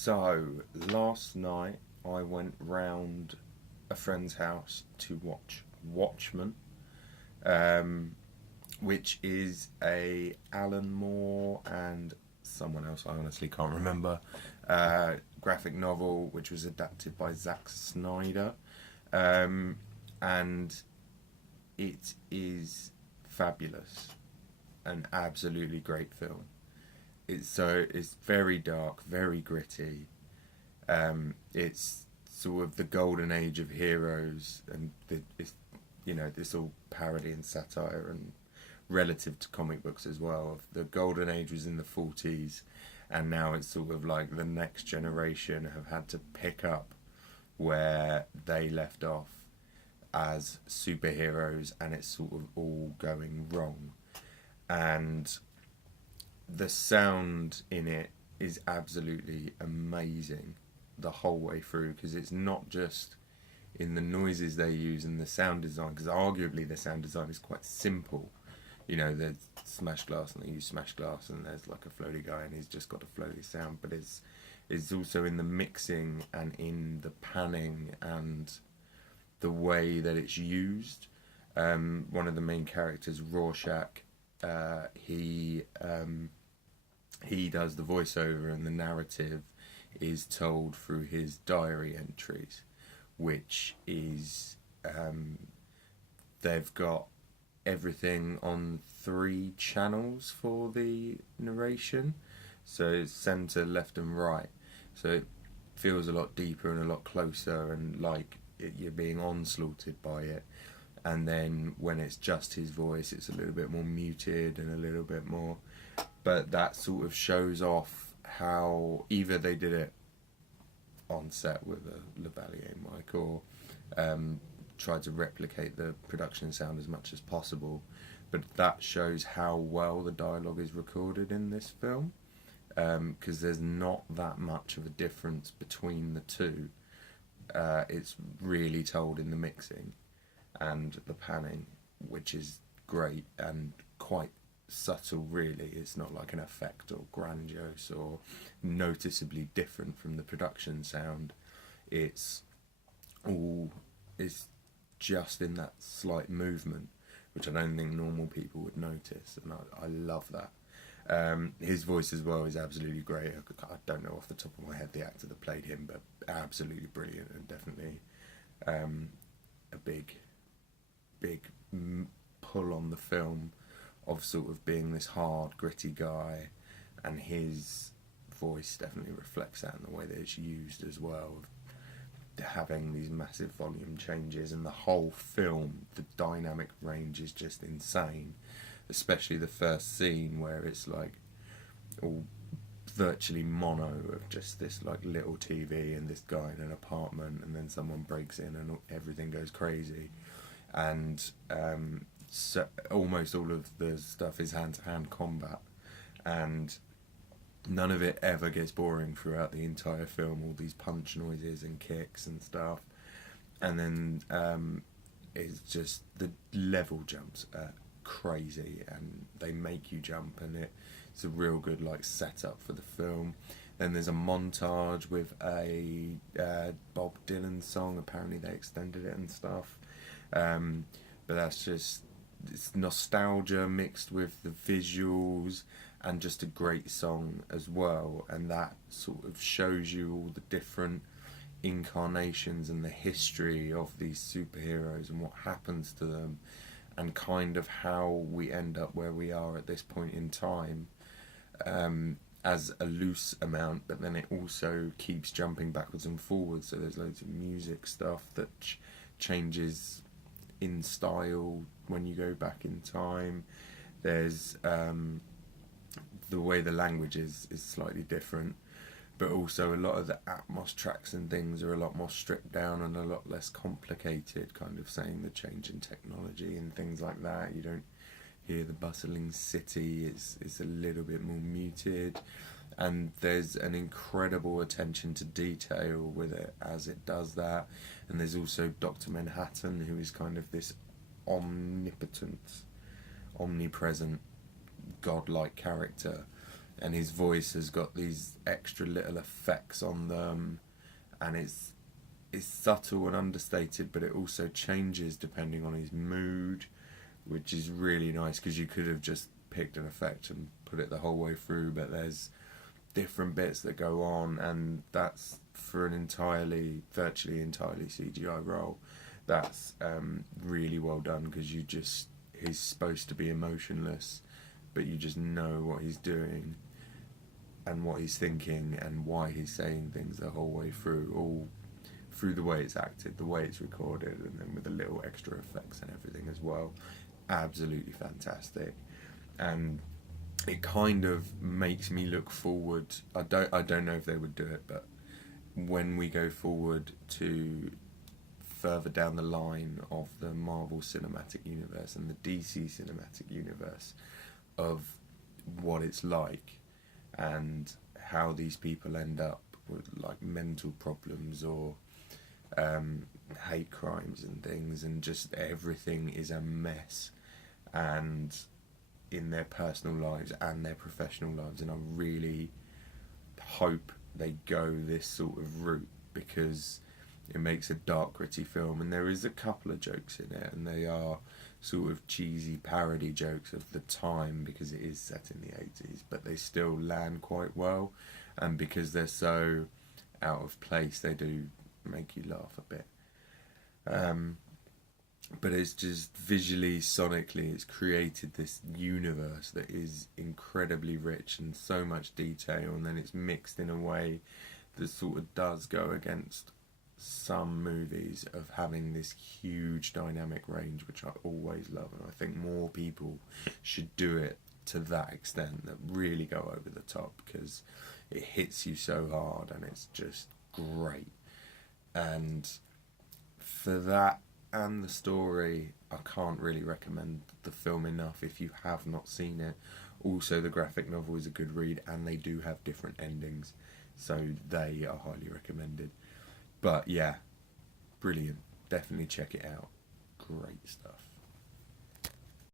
So, last night I went round a friend's house to watch Watchmen, um, which is a Alan Moore and someone else I honestly can't remember graphic novel which was adapted by Zack Snyder, um, and it is fabulous, an absolutely great film. It's very dark, very gritty. It's sort of the golden age of heroes, and it's this all parody and satire and relative to comic books as well. The golden age was in the 40s, and now it's sort of like the next generation have had to pick up where they left off as superheroes, and it's sort of all going wrong. And the sound in it is absolutely amazing the whole way through, because it's not just in the noises they use and the sound design, because arguably the sound design is quite simple. There's smash glass and they use smash glass, and there's like a floaty guy and he's just got a floaty sound, but it's also in the mixing and in the panning and the way that it's used. One of the main characters, Rorschach, he does the voiceover, and the narrative is told through his diary entries, which is they've got everything on 3 channels for the narration, so it's centre, left, and right. So it feels a lot deeper and a lot closer, and like you're being onslaughted by it. And then when it's just his voice, it's a little bit more muted and a little bit more. But that sort of shows off how either they did it on set with a lavalier mic, or tried to replicate the production sound as much as possible. But that shows how well the dialogue is recorded in this film, because there's not that much of a difference between the two. It's really told in the mixing and the panning, which is great and quite subtle, really. It's not like an effect or grandiose or noticeably different from the production sound. It's just in that slight movement, which I don't think normal people would notice, and I love that. His voice as well is absolutely great. I don't know off the top of my head the actor that played him, but absolutely brilliant, and definitely a big pull on the film of sort of being this hard, gritty guy, and his voice definitely reflects that in the way that it's used as well, having these massive volume changes, and the whole film, the dynamic range is just insane, especially the first scene where it's like all virtually mono of just this like little TV and this guy in an apartment, and then someone breaks in and everything goes crazy. And so almost all of the stuff is hand-to-hand combat, and none of it ever gets boring throughout the entire film. All these punch noises and kicks and stuff, and then it's just the level jumps are crazy, and they make you jump, and it's a real good like setup for the film. Then there's a montage with a Bob Dylan song. Apparently they extended it and stuff. But that's just, it's nostalgia mixed with the visuals, and just a great song as well. And that sort of shows you all the different incarnations and the history of these superheroes and what happens to them, and kind of how we end up where we are at this point in time, as a loose amount, but then it also keeps jumping backwards and forwards. So there's loads of music stuff that changes in style when you go back in time. There's the way the language is slightly different, but also a lot of the Atmos tracks and things are a lot more stripped down and a lot less complicated, kind of saying the change in technology and things like that. You don't hear the bustling city, it's a little bit more muted, and there's an incredible attention to detail with it as it does that. And there's also Dr. Manhattan, who is kind of this omnipotent, omnipresent, godlike character and his voice has got these extra little effects on them, and it's subtle and understated, but it also changes depending on his mood, which is really nice, because you could have just picked an effect and put it the whole way through, but there's different bits that go on, and that's for an virtually entirely CGI role. That's really well done, because he's supposed to be emotionless, but you just know what he's doing and what he's thinking and why he's saying things the whole way through, all through the way it's acted, the way it's recorded, and then with the little extra effects and everything as well. Absolutely fantastic. And it kind of makes me look forward. I don't know if they would do it, but when we go forward to further down the line of the Marvel Cinematic Universe and the DC Cinematic Universe, of what it's like and how these people end up with like mental problems or hate crimes and things, and just everything is a mess, and in their personal lives and their professional lives. And I really hope they go this sort of route, because it makes a dark, gritty film, and there is a couple of jokes in it, and they are sort of cheesy parody jokes of the time, because it is set in the 80s, but they still land quite well, and because they're so out of place, they do make you laugh a bit. But it's just visually, sonically, it's created this universe that is incredibly rich and so much detail, and then it's mixed in a way that sort of does go against some movies of having this huge dynamic range, which I always love, and I think more people should do it to that extent, that really go over the top, because it hits you so hard and it's just great. And for that and the story, I can't really recommend the film enough if you have not seen it. Also, the graphic novel is a good read, and they do have different endings, so they are highly recommended. But yeah, brilliant. Definitely check it out. Great stuff.